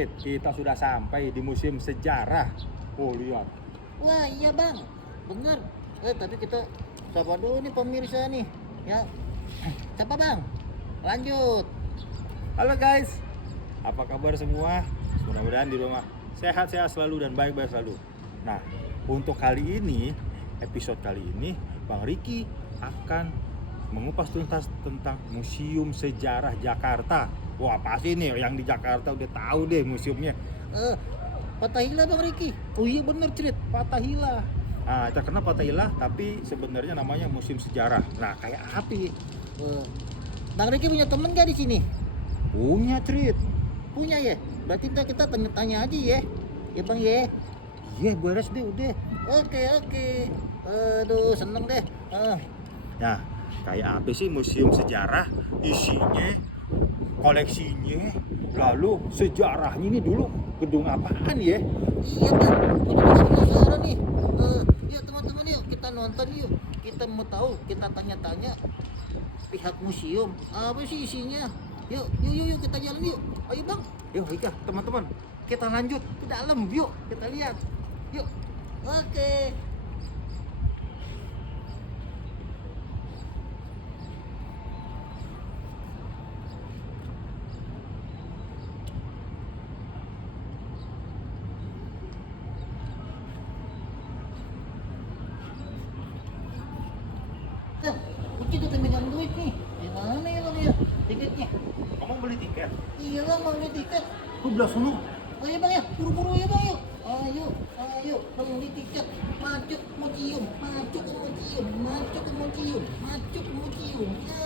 Trit, kita sudah sampai di Museum Sejarah. Oh, lihat. Wah iya bang, bener. Tapi kita sapa dulu nih pemirsa nih. Ya, siapa bang? Lanjut. Halo guys, apa kabar semua? Mudah-mudahan di rumah sehat-sehat selalu dan baik-baik selalu. Nah, untuk kali ini, episode kali ini, Bang Riki akan mengupas tuntas tentang Museum Sejarah Jakarta. Wah, pasti nih yang di Jakarta udah tahu deh museumnya. Fathahillah bang Riki. Oh iya bener Crit, Fathahillah. Nah, terkenal Fathahillah, tapi sebenarnya namanya Museum Sejarah. Nah, kayak apa? Bang Riki punya temen gak di sini? Punya Crit. Punya ya? Berarti ntar kita tanya-tanya aja ya. Ya bang ya. Iya, beres deh udah. Oke. Aduh seneng deh. Nah, kayak apa sih museum sejarah? Isinya, koleksinya, lalu sejarahnya ini dulu gedung apaan ya? Iya bang, aku juga penasaran nih. Yuk teman-teman yuk kita nonton yuk. Kita mau tahu, kita tanya-tanya pihak museum apa sih isinya. Yuk kita jalan yuk. Ayo bang. Yuk, Ika, teman-teman, kita lanjut ke dalam. Yuk, kita lihat. Yuk. Oke. Uci udah megang duit nih. Gimana ya bang ya? Tiketnya? Kamu beli tiket? Iya bang, mau beli tiket. Lu belah sono. Oh iya bang ya, buru-buru ya bang yuk. Ayo, beli tiket. Maju ke museum. Ya.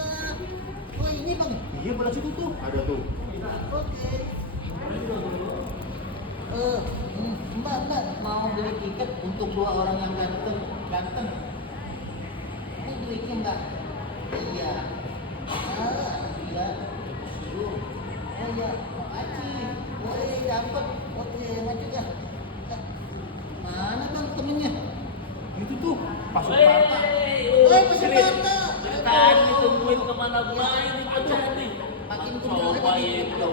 Oh ini bang. Iya, belah situ tuh. Ada tuh. Oke. Mbak, mau beli tiket untuk 2 orang yang ganteng. Ini duitnya mbak. Iya. Iya. Oh iya, makasih. Dapat. Oke, maju ya. Mana bang temennya? Itu tuh, Pak Suparta. Pak Suparta. Tadi ditungguin kemana main nih bocah nih. Makin Coba kembali itu.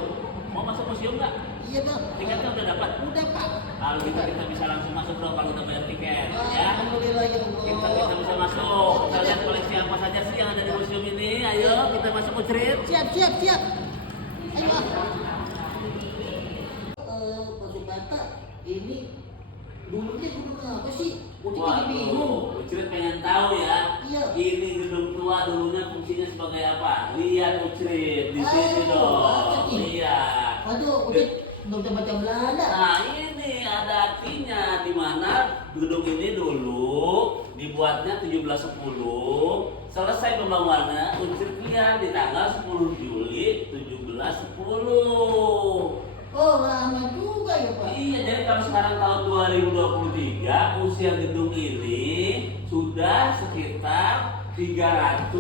Mau masuk museum nggak? Iya bang. Tiketnya udah dapat? Udah pak. Kalau gitu kita bisa langsung masuk dong kalau udah bayar tiket, ya. Alhamdulillah ya Allah. Kita bisa masuk. Kita lihat koleksi apa saja sih yang ada di museum ini. Ayo kita masuk ke Cerit. Siap. Ayo ah. Pak Suparta, ini dulunya gedung apa sih? Udah jadi bingung. Waduh, Cerit pengen tahu ya. Iya. Ini gedung tua dulunya fungsinya sebagai apa? Lihat Cerit di sini dong. Iya. Aduh, udah baca Belanda. Nah ini ada artinya di mana gedung ini dulu dibuatnya 1710, selesai pembangunannya Unsur Liar di tanggal 10 Juli 1710. Oh lama juga ya pak. Iya, jadi kalau sekarang tahun 2023 usia gedung ini sudah sekitar 313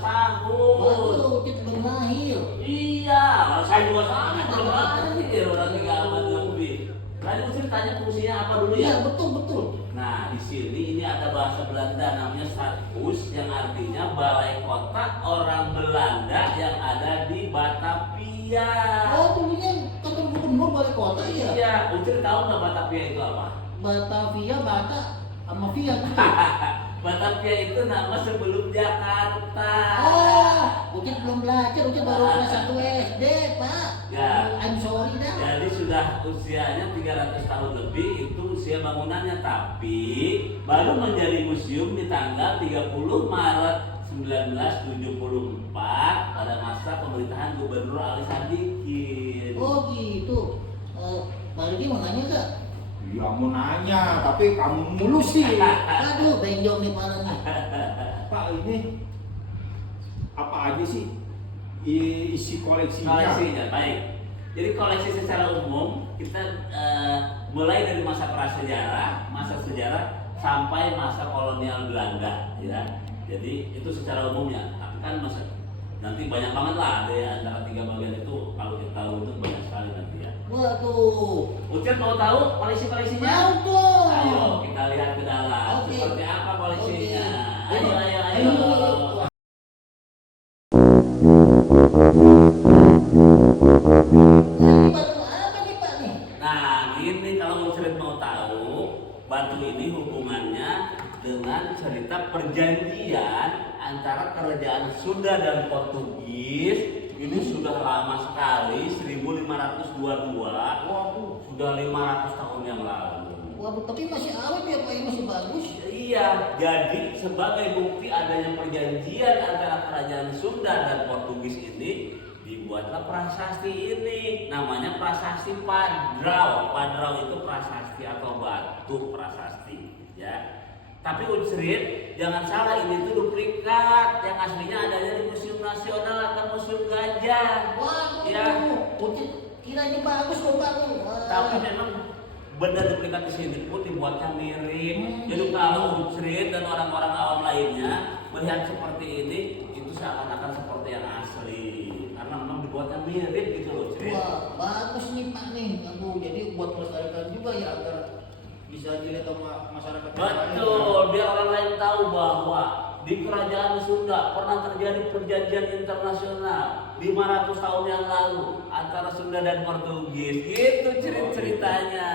tahun. Waduh, kita belum lahir. Iya, saya juga sama belum lahir, udah 3 abad lebih. Tadi Ucil tanya fungsinya apa dulu ya? Iya betul. Nah, di sini ini ada bahasa Belanda namanya Stadhuis yang artinya balai kota orang Belanda yang ada di Batavia. Oh dulunya kantor gubernur balai kota ya? Iya, Ucil tahu nggak Batavia itu apa? Batavia, Bata, sama Via gitu. Batavia itu nama sebelum Jakarta. Oh, Ucil belum belajar, Ucil baru kelas 1 SD pak. Ya. I'm sorry dah. Jadi sudah usianya 300 tahun lebih itu usia bangunannya, tapi baru menjadi museum di tanggal 30 Maret 1974 pada masa pemerintahan Gubernur Ali Sadikin. Oh gitu. Bang Riki mau nanya gak? Iya, mau nanya, tapi kamu mulu sih. Aduh, benjong nih parahnya. Pak, ini apa aja sih isi koleksinya? Koleksinya baik. Jadi koleksi secara umum kita mulai dari masa prasejarah, masa sejarah sampai masa kolonial Belanda, ya. Jadi itu secara umumnya. Tapi kan nanti banyak banget lah, ada ya, antara 3 bagian itu kalau kita tahu itu banyak sekali nanti ya. Waduh. Ucap mau tahu koleksi-koleksinya? Mau dong. Ayo kita lihat ke dalam. Oke. Seperti apa koleksinya? Oke. Ayo. Ayo. Ini batu apa kerajaan Sunda dan Portugis ini sudah lama sekali, 1522. Waduh. Sudah 500 tahun yang lalu. Waduh, tapi masih awet ya Pak, ya, masih bagus. Iya, jadi sebagai bukti adanya perjanjian antara kerajaan Sunda dan Portugis ini, dibuatlah prasasti ini. Namanya prasasti Padrau. Padrau itu prasasti atau batu prasasti, ya. Tapi Ucrit, jangan salah, ini tuh duplikat. Yang aslinya adanya di Museum Nasional atau Museum Gajah. Waduh, Ya. kiranya bagus loh Pak. Tapi memang benda duplikat di sini pun dibuatnya mirip. Jadi kalau Ucrit dan orang-orang awam lainnya melihat seperti ini, itu seakan-akan seperti yang asli. Karena memang dibuatnya mirip gitu loh, Ucrit. Wah, bagus nih Pak nih. Aduh, jadi buat melestarikan juga ya agar bisa dilihat sama masyarakat yang lain. Betul, biar orang lain tahu bahwa di kerajaan Sunda pernah terjadi perjanjian internasional 500 tahun yang lalu antara Sunda dan Portugis. Gitu ceritanya.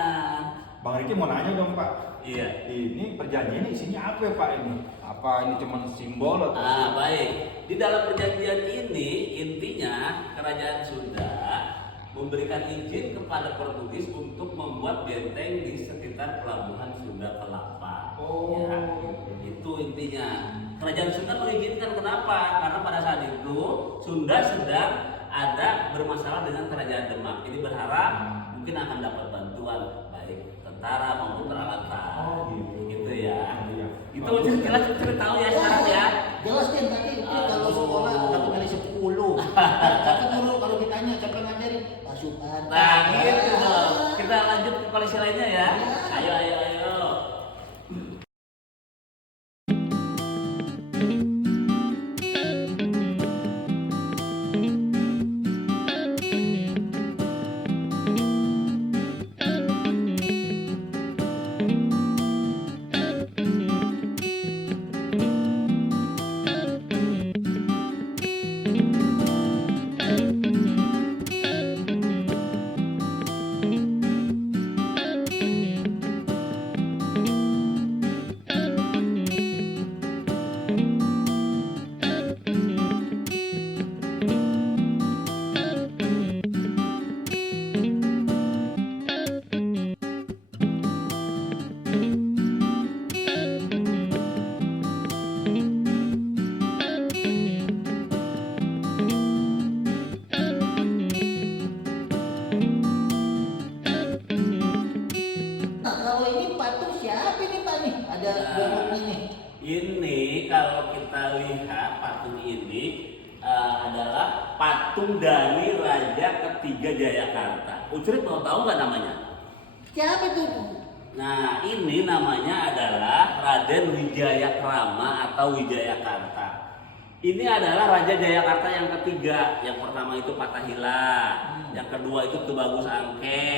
Bang Riki mau nanya dong Pak. Iya. Ini perjanjian isinya apa ya Pak ini? Apa ini cuma simbol atau? Baik. Di dalam perjanjian ini intinya kerajaan Sunda memberikan izin kepada Portugis untuk membuat benteng di sekitar pelabuhan Sunda Kelapa. Oh. Ya, itu intinya. Kerajaan Sunda mengizinkan, kenapa? Karena pada saat itu Sunda sedang ada bermasalah dengan kerajaan Demak. Ini berharap mungkin akan dapat bantuan baik tentara maupun peralatan. Oh, gitu. Gitu ya. Iya. Itu jelas kita tahu ya sekarang ya. Jelas deh tadi itu kalau sekolah dapat nilai 10. Tapi dulu kalau ditanya siapa yang ngajarin? Pasukan. Nah gitu dong. Kita lanjut ke koleksi lainnya ya. Ayo. Nah, kalau ini patung siapa nih Pak nih? Ada bentuknya nih. Ini kalau kita lihat patung ini adalah patung dari Raja ketiga Jayakarta. Ucrit mau tahu nggak namanya? Siapa tuh? Nah ini namanya adalah Raden Wijayakrama atau Wijayakarta. Ini adalah Raja Jayakarta yang ketiga. Yang pertama itu Fatahila, yang kedua itu Tubagus Angke.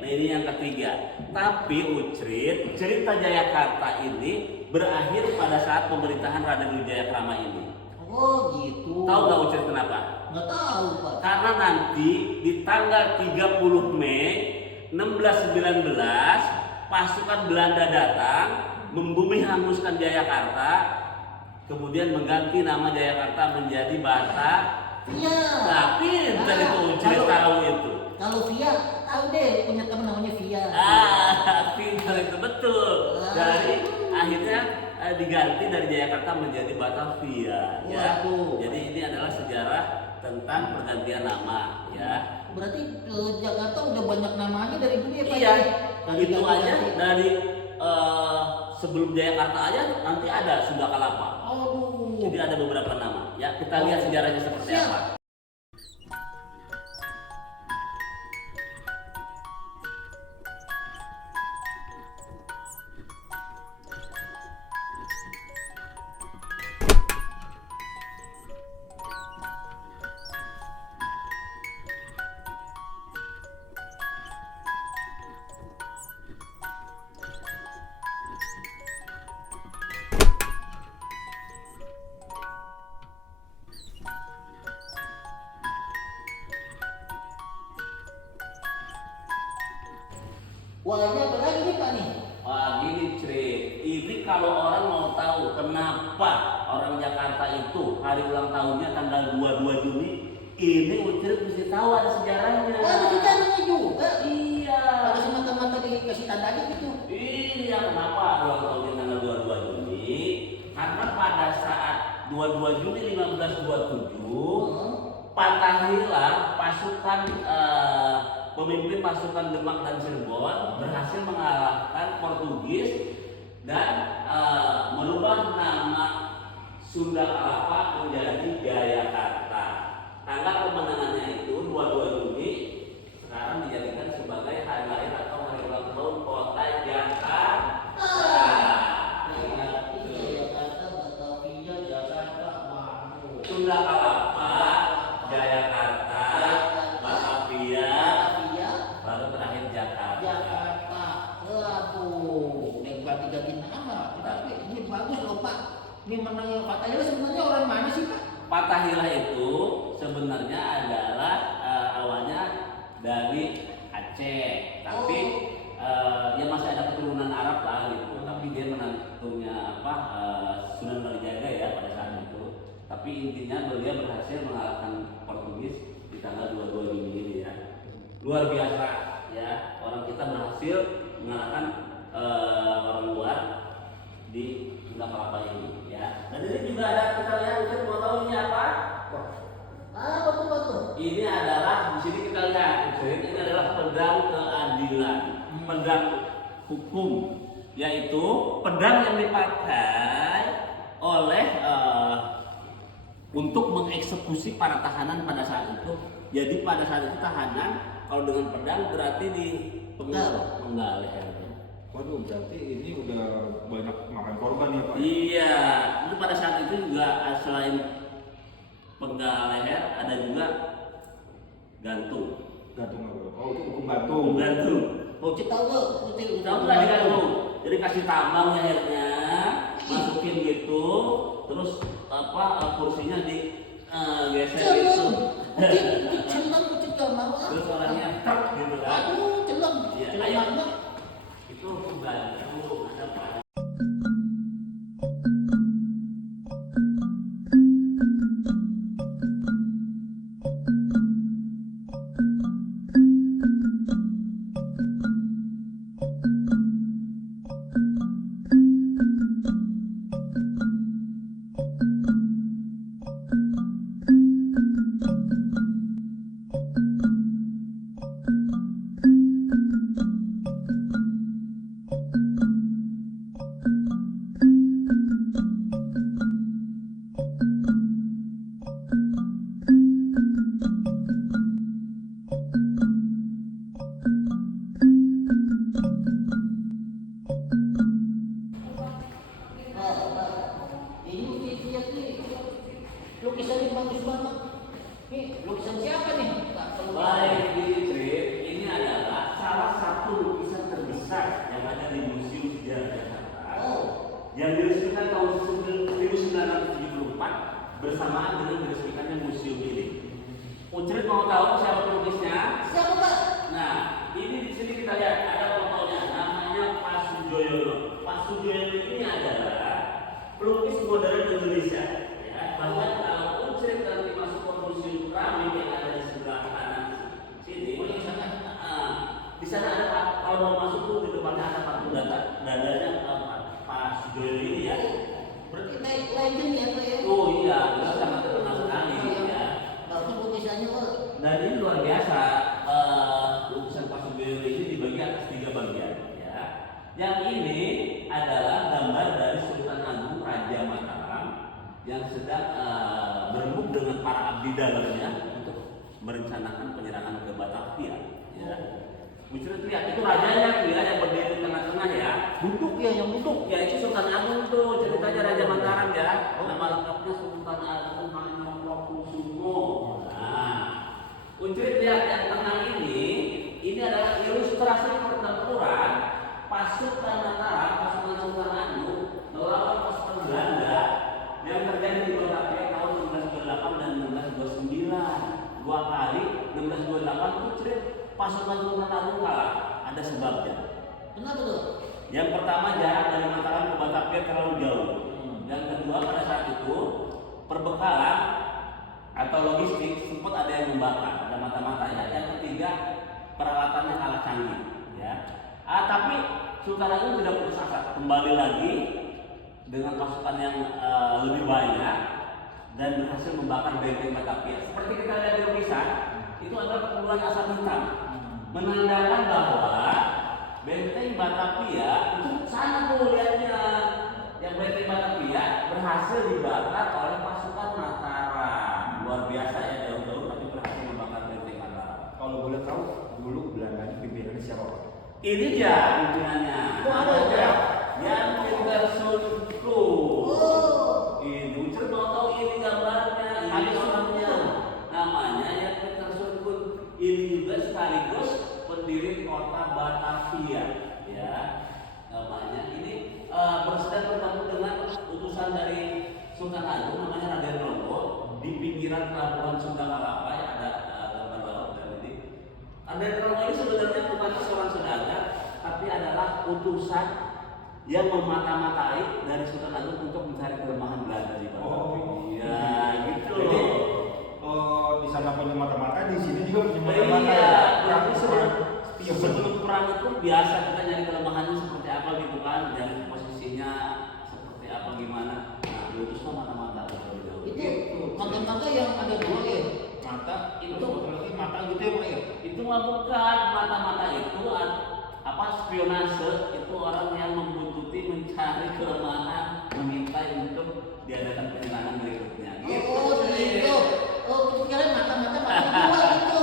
Nah ini yang ketiga. Tapi Ucrit, cerita Jayakarta ini berakhir pada saat pemerintahan Raden Wijayakrama ini. Oh gitu. Tahu nggak Ucrit kenapa? Nggak tahu Pak. Karena nanti di tanggal 30 Mei 1619 pasukan Belanda datang membumi hanguskan Jayakarta, kemudian mengganti nama Jayakarta menjadi Iya. Tapi dari itu Ucrit tahu itu. Kalau Via tahu deh, punya teman namanya Via. Pintar itu betul. Dari akhirnya diganti dari Jayakarta menjadi Batavia. Ya. Waduh. Jadi ini adalah sejarah tentang pergantian nama. Ya. Berarti Jakarta udah banyak namanya dari dulu ya Pak? Iya. Dari Itu aja ganti. dari sebelum Jayakarta aja nanti ada Sunda Kelapa. Aduh. Jadi ada beberapa nama. Ya kita lihat sejarahnya seperti Siap. apa. Wah ini apa lagi nih Pak nih? Wah gini Crit, ini kalau orang mau tahu kenapa orang Jakarta itu hari ulang tahunnya tanggal 22 Juni, ini Ucrit mesti tahu ada sejarahnya. Ada sejarahnya juga. Iya. Kalau semata-mata dikasih tanda aja gitu. Iya, kenapa ulang tahunnya tanggal 22 Juni? Karena pada saat 22 Juni 1527 Fatahillah pasukan pemimpin pasukan Demak dan Cirebon berhasil mengalahkan Portugis dan merubah nama Sunda Kelapa menjadi Jayakarta. Tanggal kemenangannya itu 22 Juni sekarang dijadikan sebagai hari lahir atau hari ulang tahun kota Jakarta. Jakarta, Batavia, Jakarta, Bandung. Sunda Kelapa, Jayakarta, Batavia, baru terakhir Jakarta. Jakarta. Waduh, yang berarti ganti nama. Tapi ini bagus loh Pak. Ini menangnya Fatahillah sebenarnya orang mana sih Pak? Fatahillah itu sebenarnya adalah awalnya dari Aceh, tapi ya masih ada keturunan Arab lah gitu. Tapi dia menantunya Sunan Kalijaga ya pada saat itu. Tapi intinya beliau berhasil mengalahkan Portugis di tanggal 22 Juni ini ya. Luar biasa ya, orang kita berhasil mengalahkan orang luar di Sunda Kelapa ini ya. Dan ini juga ada, kita lihat, kita mau tahu ini apa? Betul. Ini adalah, di sini kita lihat, ini adalah pedang keadilan, pedang hukum, yaitu pedang yang dipakai oleh untuk mengeksekusi para tahanan pada saat itu. Jadi pada saat itu tahanan kalau dengan pedang berarti di penggal lehernya. Waduh, berarti ini udah banyak makan korban ya Pak? Iya, itu pada saat itu juga selain penggal leher ada juga gantung. Gantung apa? Oh, itu hukum gantung. Gantung. Oh, kita tahu Tahu nggak digantung? Jadi kasih tambang lehernya, masukin gitu, terus kursinya di geser gitu. Celeng, gak mau. Terus orangnya truk gitu kan. Aduh, celeng. Iya, Celeng ayo. banget. Itu hukum gantung. Ada apa? Lukisannya bagus banget. Nih, lukisan siapa nih? Baik, ini adalah salah satu lukisan terbesar yang ada di Museum Sejarah Jakarta. Yang diresmikan tahun 1974 bersamaan dengan diresmikannya museum ini. Ucrit mau tahu siapa pelukisnya? Siapa Pak? Nah, ini di sini kita lihat ada fotonya, namanya Pak Sujoyono. Pak Sujoyono ini adalah pelukis modern Indonesia. Ya, bahkan kalau Ucrit nanti masuk ke museum keramik yang ada di sebelah kanan sini, di sana ada Pak. Kalau mau masuk tuh di depannya ada patung dadanya Pak Sujoyono ini ya. Berarti legend ya Pak ya? Oh iya, itu sangat terkenal sekali ya. Bagus lukisannya Pak. Dan ini luar biasa, lukisan Pak Sujoyono ini dibagi atas 3 bagian ya. Yang ini adalah gambar dari Sultan Agung Raja Mataram yang sedang berembuk dengan para abdi dalamnya untuk merencanakan penyerangan ke Batavia ya. Ucrit lihat itu rajanya tuh ya, yang berdiri di tengah-tengah ya. Duduk ya, yang duduk. Ya itu Sultan Agung tuh, ceritanya Raja Mataram ya. Nama lengkapnya Sultan Agung Hamengkubuwono. Nah, Ucrit lihat yang tengah ini adalah ilustrasi pertempuran pasukan Mataram, pasukan Sultan Agung melawan pasukan Belanda yang terjadi di Batavia tahun 1928 dan 1929. 2 kali 1928 Ucrit pasukan Sultan Agung kalah. Ada sebabnya. Kenapa tuh? Yang pertama, jarak dari Mataram ke Batavia terlalu jauh. Dan kedua, pada saat itu perbekalan atau logistik sempat ada yang membakar, ada mata-mata ya. Yang ketiga, peralatannya kalah canggih ya. Tapi Sultan Agung tidak putus asa, kembali lagi dengan pasukan yang lebih banyak dan berhasil membakar benteng Batavia. Seperti kita lihat di lukisan, itu adalah kepulan asap hitam, menandakan bahwa benteng Batavia itu sana tuh lihatnya, yang benteng Batavia berhasil dibakar oleh pasukan Mataram. Luar biasa ya, jauh-jauh tapi berhasil membakar benteng Mataram. Kalau boleh tahu dulu Belanda pimpinannya siapa Pak? Ini dia pimpinannya. Oh, ada ya? Yang Petersunku. Ini Ucer mau tahu ini gambarnya, ini orangnya. Namanya yang Petersunku. Ini juga sekaligus pendiri kota Batavia. Ya, namanya ini sedang bertemu dengan utusan dari Sultan Agung namanya Raden Ronggo di pinggiran pelabuhan Sunda Kelapa ya, ada gambar laut dan ini. Raden Ronggo ini sebenarnya bukan seorang saudagar, tapi adalah utusan yang memata-matai dari Sultan Agung untuk mencari kelemahan Belanda di Batavia. Oh, iya, gitu. Jadi di sana punya mata-mata, di sini juga punya mata-mata. Iya, Berarti sebelum perang itu biasa kita nyari kelemahannya seperti apa gitu kan, nyari posisinya seperti apa gimana. Nah, diutusnya mata-mata. Itu mata-mata yang ada dua ya. Mata itu mata gitu ya Pak ya. Itu mah bukan mata-mata itu apa spionase, itu orang yang membuntuti mencari kelemahan, mengintai untuk diadakan penyerangan berikutnya. Oh, gitu. Oh, itu kira mata-mata dua gitu.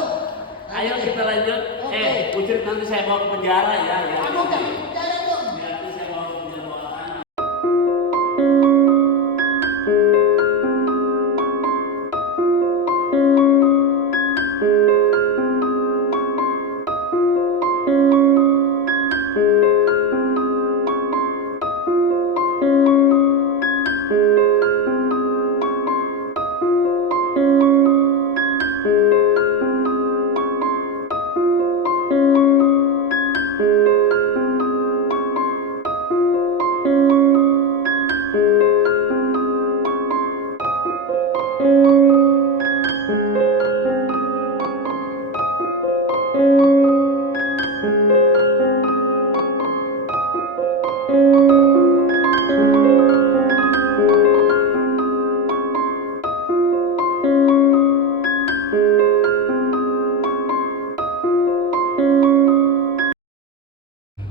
Ayo kita lanjut. Oke. Ucrit nanti saya bawa ke penjara ya. Aduh, jangan bicara dong. Nanti saya bawa ke penjara bawah tanah.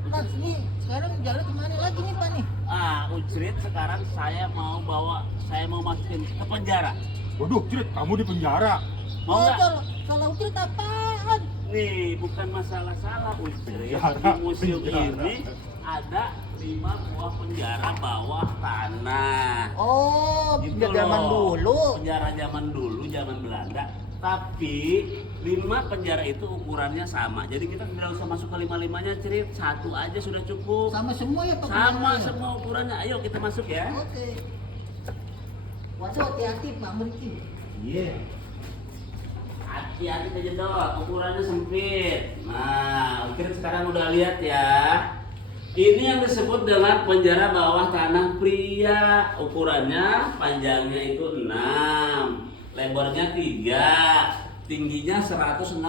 Mas, ini sekarang jalan kemana lagi nih Pak nih? Ucrit sekarang saya mau masukin ke penjara. Waduh, Crit, kamu di penjara. Mau nggak? Kalau Ucrit apaan? Nih, bukan masalah-salah Ucrit. Penjara, Di museum penjara. ini ada 5 buah penjara bawah tanah. Oh, Gitu penjara zaman loh. dulu. Penjara zaman dulu, zaman Belanda. Tapi 5 penjara itu ukurannya sama. Jadi kita tidak usah masuk ke 5-5-nya, Crit. 1 aja sudah cukup. Sama semua ya Pak? Sama penjaranya? semua ukurannya. Ayo kita masuk ya. Oke. Waduh, hati-hati Pak Murki. Iya. Hati-hati aja dong, ukurannya sempit. Nah, Ucrit sekarang udah lihat ya. Ini yang disebut dengan penjara bawah tanah pria. Ukurannya panjangnya itu 6, lebarnya 3, tingginya 165.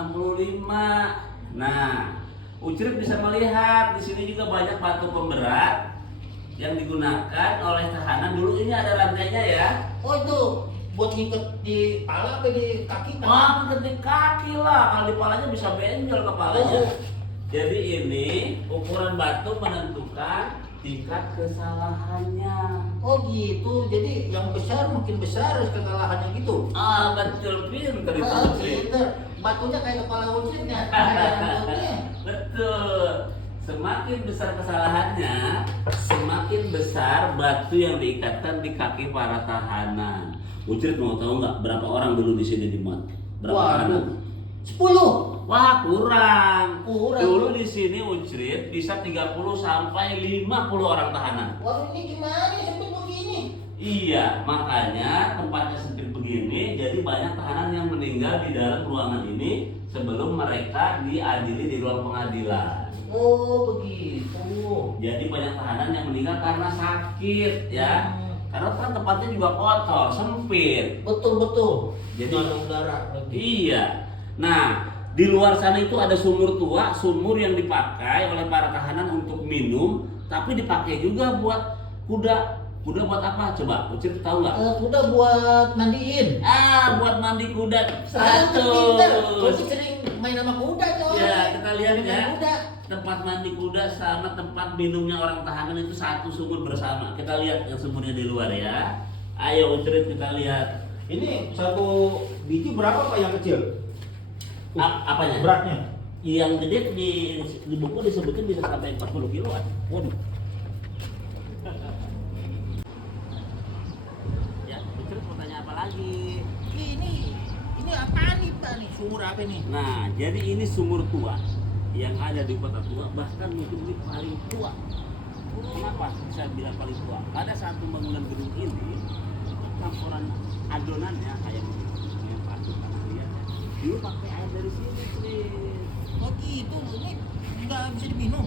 Nah, Ucrit bisa melihat di sini juga banyak batu pemberat yang digunakan oleh tahanan. Dulu ini ada rantainya ya. Oh itu buat ngikat di pala atau di kaki? Wah, di kaki lah. Kalau di palanya bisa benjol kepalanya. Oh. Jadi ini ukuran batu menentukan tingkat kesalahannya. Oh gitu, jadi yang besar mungkin besar kesalahannya gitu. Betul, pinter itu. Oh Ucrit. gitu, batunya kayak kepala Ucrit ya. Betul. Semakin besar kesalahannya, semakin besar batu yang diikatkan di kaki para tahanan. Ucrit mau tahu nggak berapa orang dulu di sini dimuat? Berapa tahanan? 10. Wah, kurang. Kurang. Dulu di sini Ucrit bisa 30 sampai 50 orang tahanan. Waduh ini gimana nih sempit begini? Iya, makanya tempatnya sempit begini, jadi banyak tahanan yang meninggal di dalam ruangan ini sebelum mereka diadili di ruang pengadilan. Oh begitu. Jadi banyak tahanan yang meninggal karena sakit ya. Karena kan tempatnya juga kotor, sempit. Betul. Jadi udara lagi. iya. Nah, di luar sana itu ada sumur tua, sumur yang dipakai oleh para tahanan untuk minum, tapi dipakai juga buat kuda. Kuda buat apa? Coba, Ucil tahu nggak? Kuda buat mandiin. Buat mandi kuda. Pinter. Gua Satu. sering main sama kuda coy. Ya, kita lihat Main ya. kuda. Tempat mandi kuda sama tempat minumnya orang tahanan itu satu sumur bersama. Kita lihat yang sumurnya di luar ya. Ayo Ucil kita lihat. Ini satu biji berapa Pak yang kecil? Apanya? Beratnya? Yang gede di buku disebutkan bisa sampai 40 kiloan. Waduh. Ya, Ucil mau tanya apa lagi? Ini apaan nih Pak nih? Sumur apa nih? Nah, jadi ini sumur tua yang ada di kota tua, bahkan mungkin ini paling tua. Kenapa bisa bilang paling tua? Pada saat pembangunan gedung ini, campuran adonannya kayak yang pasir tanah liat, dulu pakai air dari sini, Tris. Oh gitu, ini nggak bisa diminum.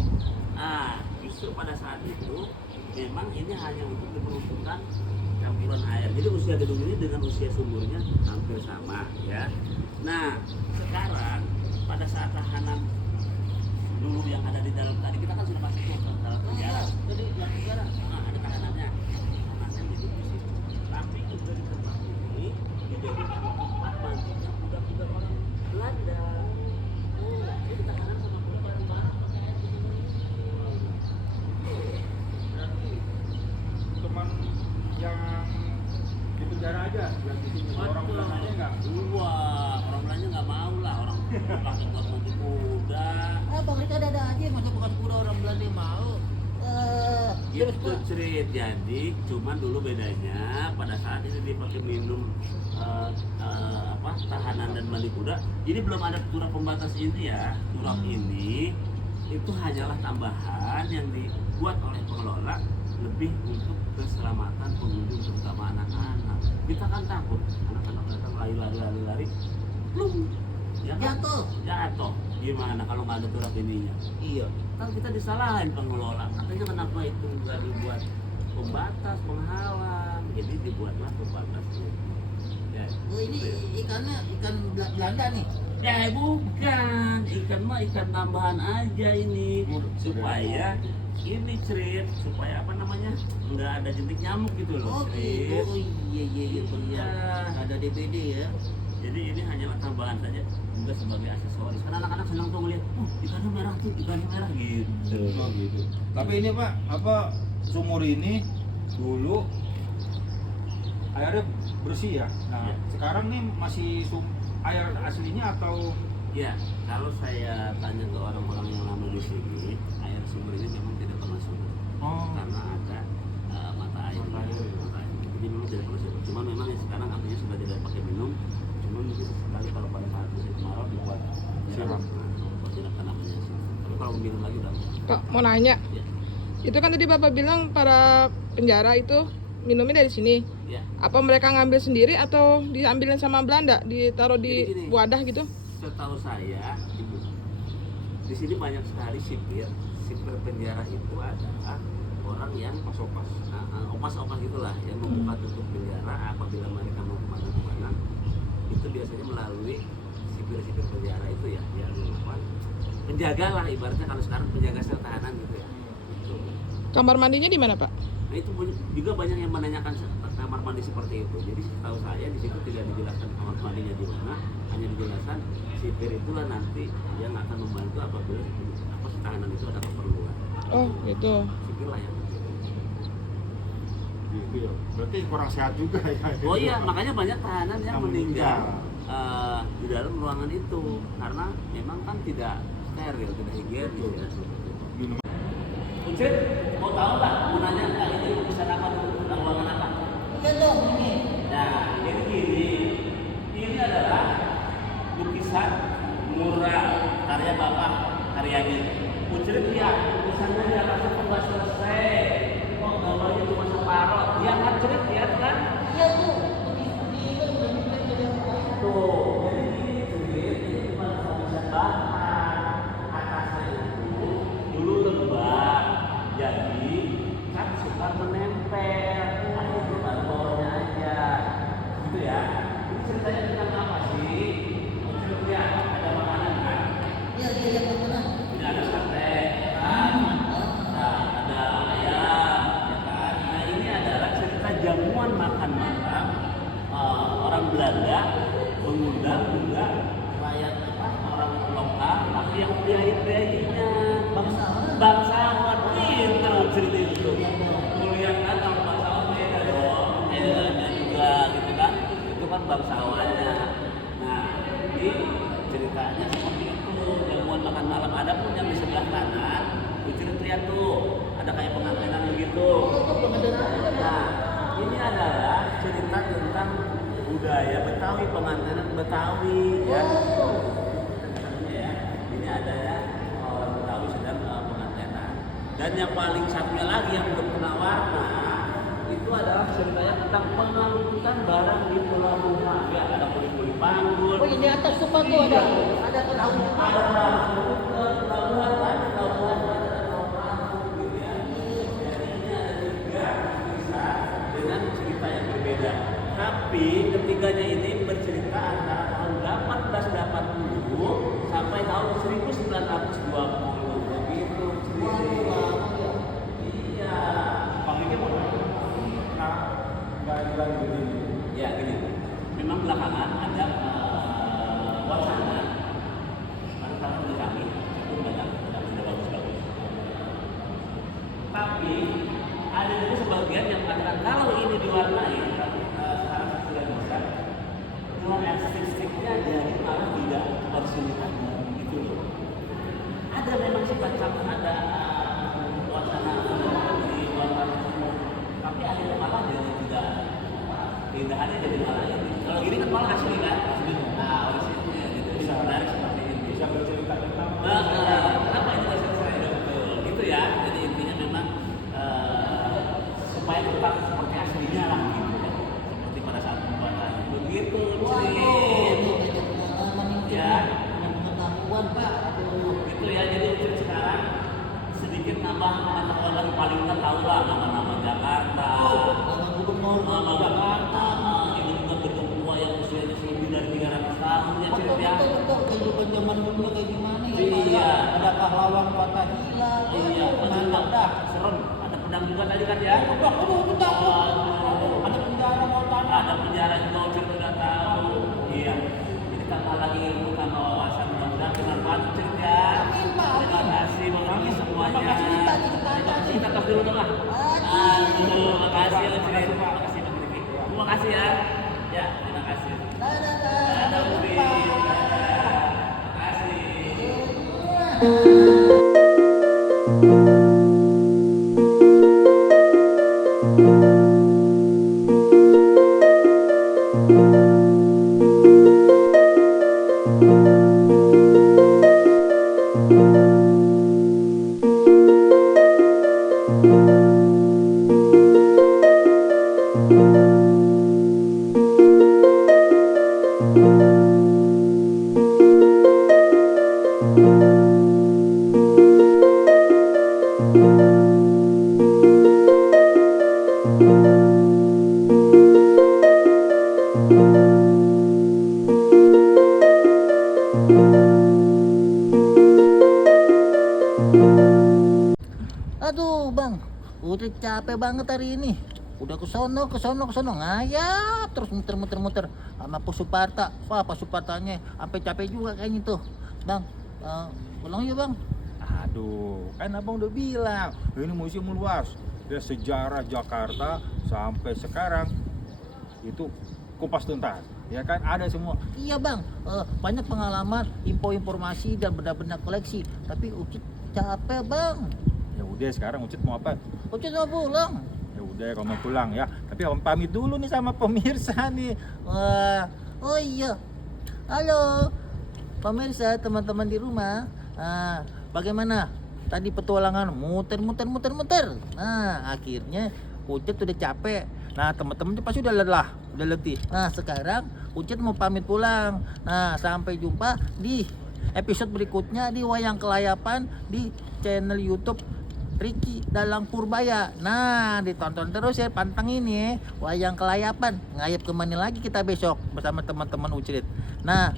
Justru pada saat itu memang ini hanya untuk diperuntukkan campuran air. Jadi usia gedung ini dengan usia sumurnya hampir sama, ya. Nah, sekarang pada saat tahanan dulu yang ada di dalam tadi kita kan sudah masuk ke dalam penjara. Jadi yang penjara. Ada tahanannya. Tahanan hidup di situ. Tapi juga di tempat ini dijadikan tempat mandinya kuda-kuda orang Belanda. Jadi tahanan sama kuda bareng-bareng pakai air di sini. Cuman yang di penjara aja yang di sini. Orang Belandanya enggak. Wah, orang Belanda nggak mau lah orang pakai buat mandi kuda. Bang Rika ada aja masa bekas kuda orang Belanda yang mau. Terus Itu Pak. cerit. Jadi cuman dulu bedanya pada saat ini dipakai minum tahanan dan mandi kuda. Jadi belum ada turap pembatas ini ya. Turap ini itu hanyalah tambahan yang dibuat oleh pengelola lebih untuk keselamatan pengunjung terutama anak-anak. Kita kan takut anak-anak datang lari, plung, ya kan? Jatuh. Gimana kalau nggak ada turap ininya? Iya. Kan kita disalahin pengelola, katanya kenapa itu nggak dibuat pembatas penghalang, jadi dibuatlah pembatasnya. Ya, Oh ini ikannya ikan Belanda nih. ya bukan, ikan mah ikan tambahan aja ini supaya ini cerit, supaya apa namanya nggak ada jentik nyamuk gitu loh. Oh gitu. Cerit. Oh iya benar. Iya. Ada DBD ya. Jadi ini hanyalah tambahan saja, juga sebagai aksesoris. Karena anak-anak senang tuh melihat, ikannya merah tuh, ikannya merah gitu. Oh gitu. Tapi ini Pak, apa sumur ini dulu airnya bersih ya. Nah, Ya. sekarang nih masih air aslinya atau Ya, kalau saya tanya ke orang-orang yang lama di sini, air sumur ini memang tidak pernah surut karena ada mata air. Mata air. Jadi memang tidak pernah surut. Cuma memang yang sekarang artinya sudah tidak pakai minum. Cuma mungkin sekali kalau pada saat musim kemarau dibuat Siram. buat tidak namanya. Tapi kalau minum lagi udah enggak. Pak, mau nanya. Ya. Itu kan tadi Bapak bilang para penjara itu minumnya dari sini. Ya. Apa mereka ngambil sendiri atau diambilin sama Belanda, ditaruh Jadi di gini. wadah gitu? Setahu saya, di sini banyak sekali sipir penjara itu adalah orang yang opas gitulah yang membuka tutup penjara apabila mereka mau kemana-mana itu biasanya melalui sipir penjara itu ya yang apa penjaga lah ibaratnya kalau sekarang penjaga sel tahanan gitu ya. Gitu. Kamar mandinya di mana, Pak? Nah itu juga banyak yang menanyakan kamar mandi seperti itu. Jadi setahu saya di situ tidak dijelaskan kamar mandinya di mana, hanya dijelaskan sipir itulah nanti yang akan membantu apabila si tahanan itu ada keperluan. Oh, gitu. Sipir lah yang gitu ya. Berarti kurang sehat juga ya. Oh iya, makanya banyak tahanan yang Yang meninggal meninggal. di dalam ruangan itu karena memang kan tidak steril, tidak higienis ya. Minum. Ucit, mau tahu nggak? Mau nanya nggak ini lukisan apa dulu? Tentang ruangan apa? Iya dong ini. Nah, jadi gini, ini adalah lukisan mural karya Bapak Haryadi. Ucit lihat, lukisannya di atasnya kok nggak selesai. Kok gambarnya cuma separuh? Dia kan cerit lihat kan? Iya tuh. Tuh, jadi ini cerit, ini cuma lukisan bahan. Atasnya itu dulu lembab, jadi kan suka menempel. Akhirnya lihat tuh, ada kayak pengantinan begitu. Nah, ini adalah cerita tentang budaya Betawi, pengantinan Betawi ya. Ya, ini ada ya orang Betawi sedang pengantinan. Dan yang paling satunya lagi yang belum kena warna itu adalah ceritanya tentang pengangkutan barang di pelabuhan. Ya, ada kuli-kuli panggul. Oh, ini atas tuh Pak tuh ada tahu. Ada pelabuhan kan, pelabuhan ada pelabuhan gitu ya. Jadi ini ada tiga kisah dengan cerita yang berbeda. Tapi ketiganya ini bercerita antara tahun 1880 sampai tahun 1920 begitu ceritanya. Iya. Bang Riki mau nggak dilanjut ini. Ya gini, memang belakangan ada wacana pada tahun kami itu banyak sudah bagus-bagus. Tapi ada juga sebagian yang mengatakan kalau ini diwarnai, sekarang sudah bisa, cuma estetiknya jadi malah tidak bersihkan gitu loh. Ada memang semacam ada wacana di warna, tapi ada yang malah jadi tidak keindahannya jadi malah ini. Kalau gini kan malah asli kan? Nah, orisinilnya gitu. Bisa menarik seperti ini. Bisa bercerita tentang Kenapa ini bahasa saya betul? Gitu ya. Jadi intinya memang supaya tetap seperti aslinya lah gitu ya. Seperti pada saat pembuatan. Begitu, Crin. Ya. Pengetahuan Pak. Aduh. Gitu ya. Jadi Crin sekarang sedikit nambah pengetahuan lagi, paling nggak tahu lah nama-nama Jakarta. Nama gubernur. Nama Jakarta, ini juga gedung tua yang usianya lebih dari 300 tahun ya Cid ya. Betul, kehidupan zaman dulu kayak gimana ya? Iya. Ada pahlawan patah hilang. Iya, mantap dah. serem. Ada pedang juga tadi kan ya. Aduh, betul. Ada penjara mau tanah. Ada penjara juga Cid udah tahu. Iya. Ini tambah lagi ilmu, tambah wawasan, mudah-mudahan bermanfaat Cid ya. Terima kasih bagi semuanya. Terima kasih, kita tos dulu dong lah. Aduh, makasih ya Cid. Terima kasih ya. Ya, terima kasih. Dadah, Upi. Terima kasih. Aduh bang, udah capek banget hari ini. Udah ke sono ngayap terus muter sama Pak Suparta. Wah, Pak Supartanya sampai capek juga kayaknya tuh. Bang, pulang yuk bang. Aduh, kan abang udah bilang ini museum luas. Dari sejarah Jakarta sampai sekarang itu kupas tuntas. Ya kan ada semua. Iya bang, banyak pengalaman, informasi dan benda-benda koleksi. Tapi Ucit capek bang. Ya udah sekarang Ucit mau apa? Ucit mau pulang. Ya udah kalau mau pulang ya. Tapi abang pamit dulu nih sama pemirsa nih. Wah, oh iya. Halo, pemirsa, teman-teman di rumah. Bagaimana? Tadi petualangan muter. Nah, akhirnya Ucit udah capek. Nah, teman-teman pasti udah lelah, udah letih. Nah, sekarang Ucit mau pamit pulang. Nah, sampai jumpa di episode berikutnya di Wayang Kelayapan di channel YouTube Riki Dalang Purbaya. Nah, ditonton terus ya, pantengin ya Wayang Kelayapan. Ngayap kemana lagi kita besok bersama teman-teman Ucit. Nah,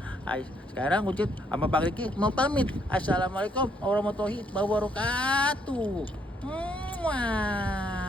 sekarang Ucit sama Bang Riki mau pamit. Assalamualaikum warahmatullahi wabarakatuh. Muah.